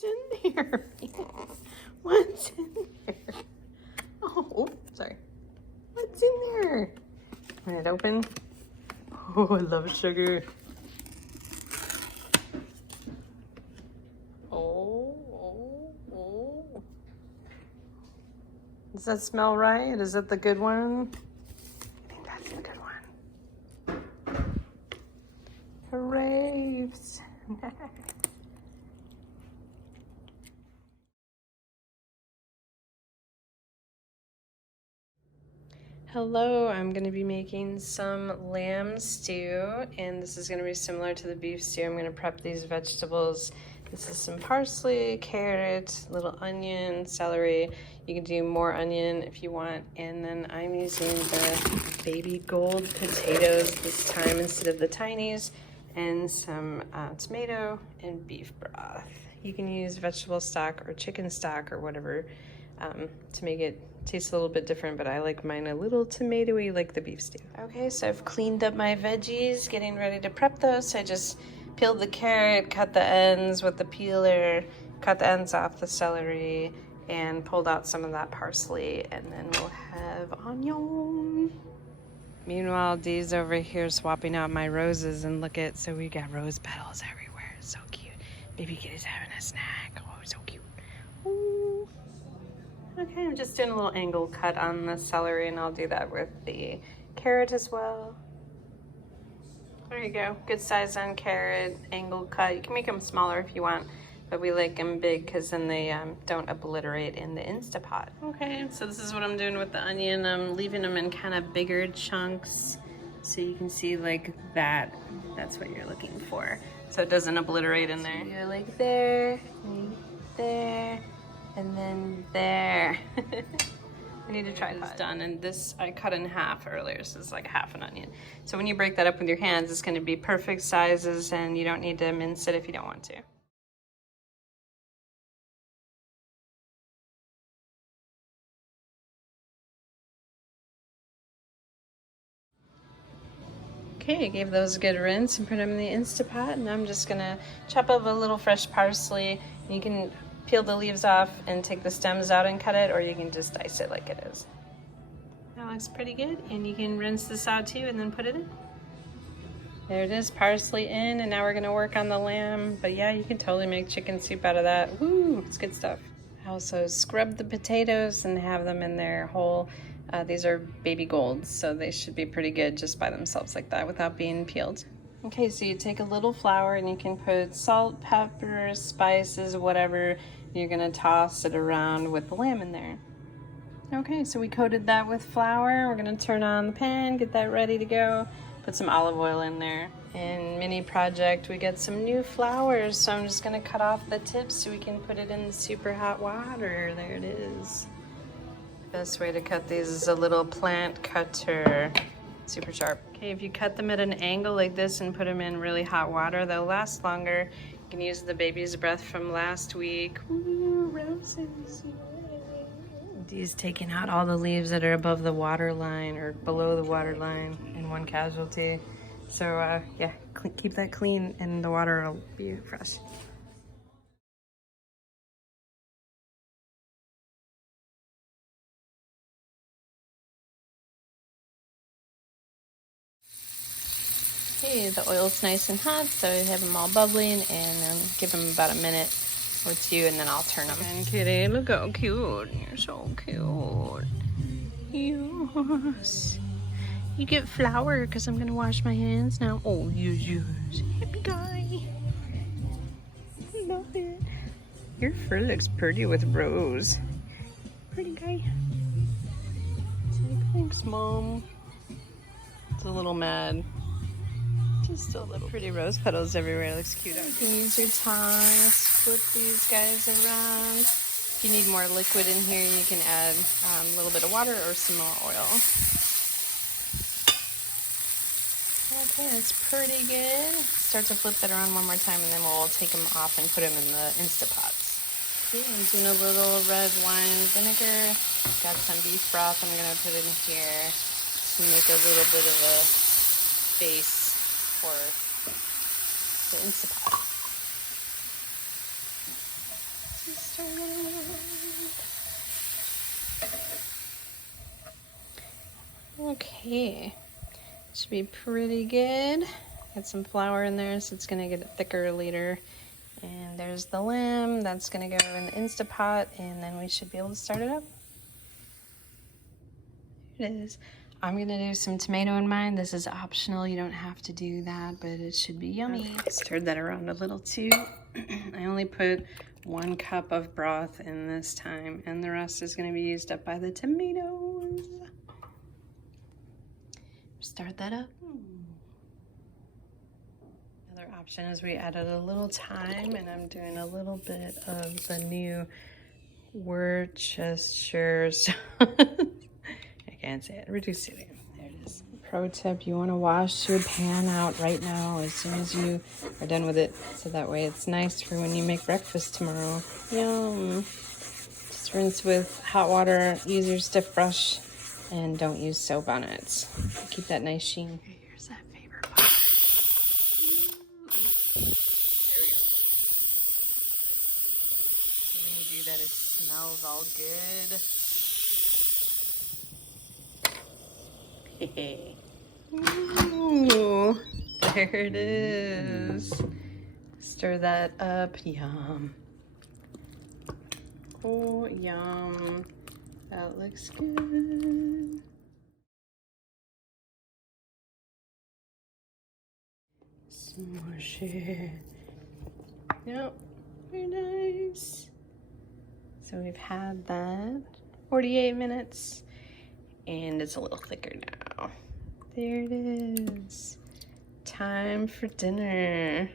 What's in there? What's in there? Oh, sorry. What's in there? When it open? Oh, I love sugar. Oh. Does that smell right? Is that the good one? I think that's the good one. Hooray! Hello, I'm going to be making some lamb stew, and this is going to be similar to the beef stew. I'm going to prep these vegetables. This is some parsley, carrot, little onion, celery. You can do more onion if you want. And then I'm using the baby gold potatoes this time instead of the tinies, and some tomato and beef broth. You can use vegetable stock or chicken stock or whatever to make it taste a little bit different, but I like mine a little tomatoey like the beef stew. Okay, so I've cleaned up my veggies, getting ready to prep those. So I just peeled the carrot, cut the ends with the peeler, cut the ends off the celery, and pulled out some of that parsley, and then we'll have onion. Meanwhile, Dee's over here swapping out my roses, and look at, so we got rose petals everywhere. So cute. Baby kitty's having a snack. Oh, so cute. Ooh. Okay, I'm just doing a little angle cut on the celery, and I'll do that with the carrot as well. There you go, good size on carrot, angle cut. You can make them smaller if you want, but we like them big because then they don't obliterate in the Instapot. Okay, so this is what I'm doing with the onion. I'm leaving them in kind of bigger chunks so you can see like that. That's what you're looking for, so it doesn't obliterate in there. So you're like there, there, and then there. I need to try this done, and this I cut in half earlier, so it's like half an onion. So when you break that up with your hands, it's going to be perfect sizes, and you don't need to mince it if you don't want to. Okay, I gave those a good rinse and put them in the Instapot, and I'm just gonna chop up a little fresh parsley. You can peel the leaves off and take the stems out and cut it, or you can just dice it like it is. That looks pretty good, and you can rinse this out too and then put it in. There it is, parsley in, and now we're gonna work on the lamb. But yeah, you can totally make chicken soup out of that. Woo, it's good stuff. I also scrubbed the potatoes and have them in their whole. These are baby golds, so they should be pretty good just by themselves like that without being peeled. Okay, so you take a little flour and you can put salt, pepper, spices, whatever. You're gonna toss it around with the lamb in there. Okay, so we coated that with flour. We're gonna turn on the pan, get that ready to go. Put some olive oil in there. In mini project, we got some new flowers, so I'm just gonna cut off the tips so we can put it in super hot water. There it is. Best way to cut these is a little plant cutter, super sharp. Okay, if you cut them at an angle like this and put them in really hot water, they'll last longer. You can use the baby's breath from last week. Ooh, roses. Dee's taking out all the leaves that are above the water line or below the water line in one casualty. So yeah, keep that clean and the water will be fresh. Okay, the oil's nice and hot, so I have them all bubbling, and give them about a minute or two, and then I'll turn them. And kitty, look how cute. You're so cute. Yes. You get flour because I'm gonna wash my hands now. Oh, yes. Happy guy. Love it. Your fur looks pretty with rose. Pretty guy. Say thanks, Mom. It's a little mad. Just a little. Pretty rose petals everywhere. It looks cute. You can use your tongs, flip these guys around. If you need more liquid in here, you can add a little bit of water or some more oil. Okay, that's pretty good. Start to flip that around one more time, and then we'll take them off and put them in the Instapots. Okay, I'm doing a little red wine vinegar. Got some beef broth I'm gonna put in here to make a little bit of a base for the Instapot. Okay, should be pretty good. Got some flour in there, so it's gonna get thicker later. And there's the lamb. That's gonna go in the Instapot, and then we should be able to start it up. Here it is. I'm gonna do some tomato in mine. This is optional. You don't have to do that, but it should be yummy. I stirred that around a little too. I only put 1 cup of broth in this time, and the rest is gonna be used up by the tomatoes. Start that up. Another option is we added a little thyme, and I'm doing a little bit of the new Worcestershire. I can't say it. Reduce sodium. There it is. Pro tip, you want to wash your pan out right now as soon as you are done with it, so that way it's nice for when you make breakfast tomorrow. Yum. Just rinse with hot water, use your stiff brush, and don't use soap on it. Keep that nice sheen. Here's that favorite part. There we go. So when you do that, it smells all good. Ooh, there it is. Stir that up. Yum. Oh, yum. That looks good. Some more sugar. Yep, very nice. So we've had that 48 minutes, and it's a little thicker now. There it is. Time for dinner.